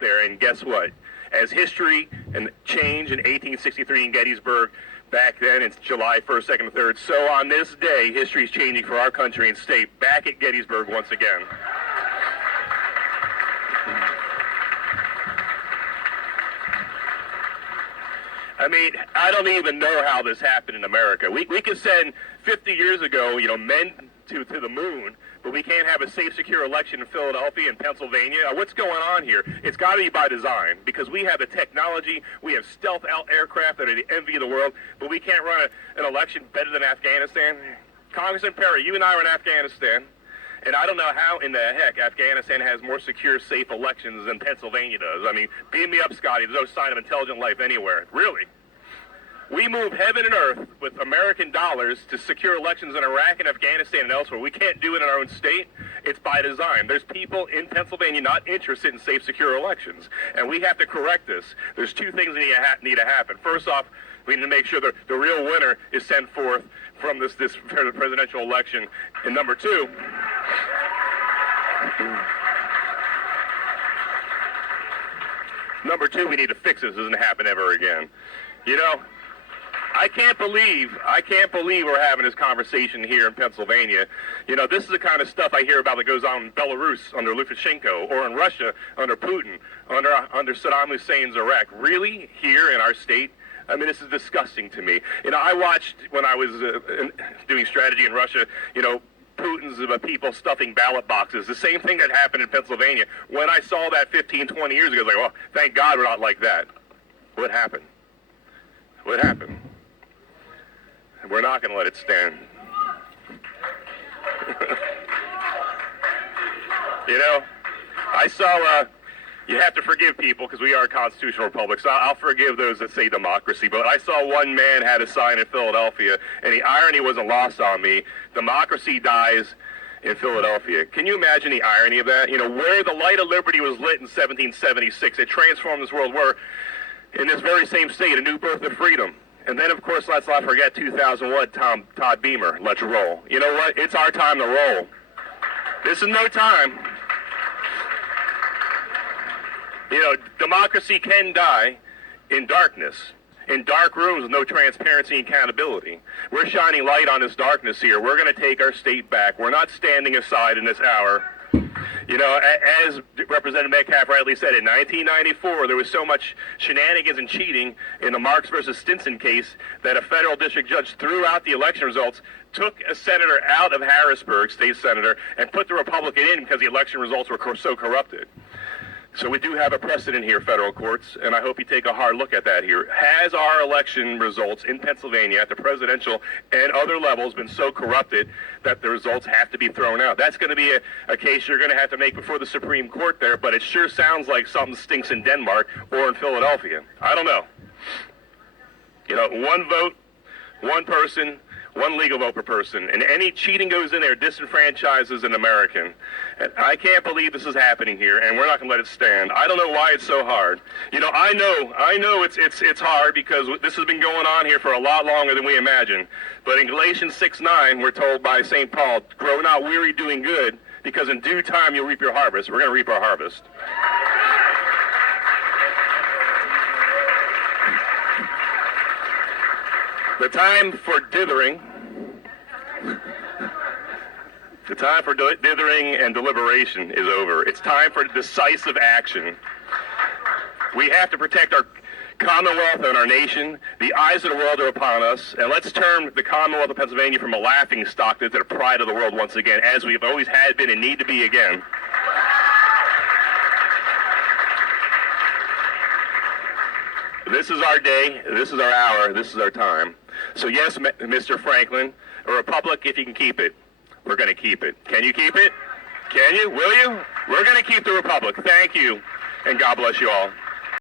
there, and guess what? As history and change in 1863 in Gettysburg, back then it's July 1st, 2nd, and 3rd, so on this day, history is changing for our country and state, back at Gettysburg once again. I mean, I don't even know how this happened in America. We could send 50 years ago, men to the moon, but we can't have a safe, secure election in Philadelphia and Pennsylvania. What's going on here? It's got to be by design, because we have the technology, we have stealth aircraft that are the envy of the world, but we can't run an election better than Afghanistan. Congressman Perry, you and I are in Afghanistan, and I don't know how in the heck Afghanistan has more secure, safe elections than Pennsylvania does. I mean, beam me up, Scotty. There's no sign of intelligent life anywhere. Really? We move heaven and earth with American dollars to secure elections in Iraq and Afghanistan and elsewhere. We can't do it in our own state. It's by design. There's people in Pennsylvania not interested in safe, secure elections, and we have to correct this. There's two things that need to happen. First off, we need to make sure the real winner is sent forth from this presidential election. And number two, we need to fix this. It doesn't happen ever again. I can't believe we're having this conversation here in Pennsylvania. This is the kind of stuff I hear about that goes on in Belarus under Lukashenko, or in Russia under Putin, under Saddam Hussein's Iraq. Really? Here in our state? I mean, this is disgusting to me. I watched when I was doing strategy in Russia, Putin's people stuffing ballot boxes. The same thing that happened in Pennsylvania. When I saw that 15, 20 years ago, I was like, well, thank God we're not like that. What happened? What happened? We're not going to let it stand. I saw, you have to forgive people because we are a constitutional republic, so I'll forgive those that say democracy, but I saw one man had a sign in Philadelphia, and the irony wasn't lost on me. Democracy dies in Philadelphia. Can you imagine the irony of that? Where the light of liberty was lit in 1776, it transformed this world. We're in this very same state, a new birth of freedom. And then, of course, let's not forget 2001, Todd Beamer, let's roll. You know what? It's our time to roll. This is no time. Democracy can die in darkness, in dark rooms with no transparency and accountability. We're shining light on this darkness here. We're going to take our state back. We're not standing aside in this hour. As Representative Metcalf rightly said, in 1994, there was so much shenanigans and cheating in the Marks versus Stinson case that a federal district judge threw out the election results, took a senator out of Harrisburg, state senator, and put the Republican in because the election results were so corrupted. So we do have a precedent here, federal courts, and I hope you take a hard look at that here. Has our election results in Pennsylvania at the presidential and other levels been so corrupted that the results have to be thrown out? That's going to be a case you're going to have to make before the Supreme Court there, but it sure sounds like something stinks in Denmark or in Philadelphia. I don't know. One vote, one person, one legal vote per person, and any cheating goes in there disenfranchises an American. And I can't believe this is happening here, and we're not going to let it stand. I don't know why it's so hard. I know it's hard because this has been going on here for a lot longer than we imagine. But in Galatians 6:9, we're told by St. Paul, grow not weary doing good, because in due time you'll reap your harvest. We're going to reap our harvest. The time for dithering, and deliberation is over. It's time for decisive action. We have to protect our Commonwealth and our nation. The eyes of the world are upon us, and let's turn the Commonwealth of Pennsylvania from a laughing stock to the pride of the world once again, as we've always had been and need to be again. This is our day, this is our hour, this is our time. So yes, Mr. Franklin, a republic, if you can keep it, we're going to keep it. Can you keep it? Can you? Will you? We're going to keep the republic. Thank you, and God bless you all.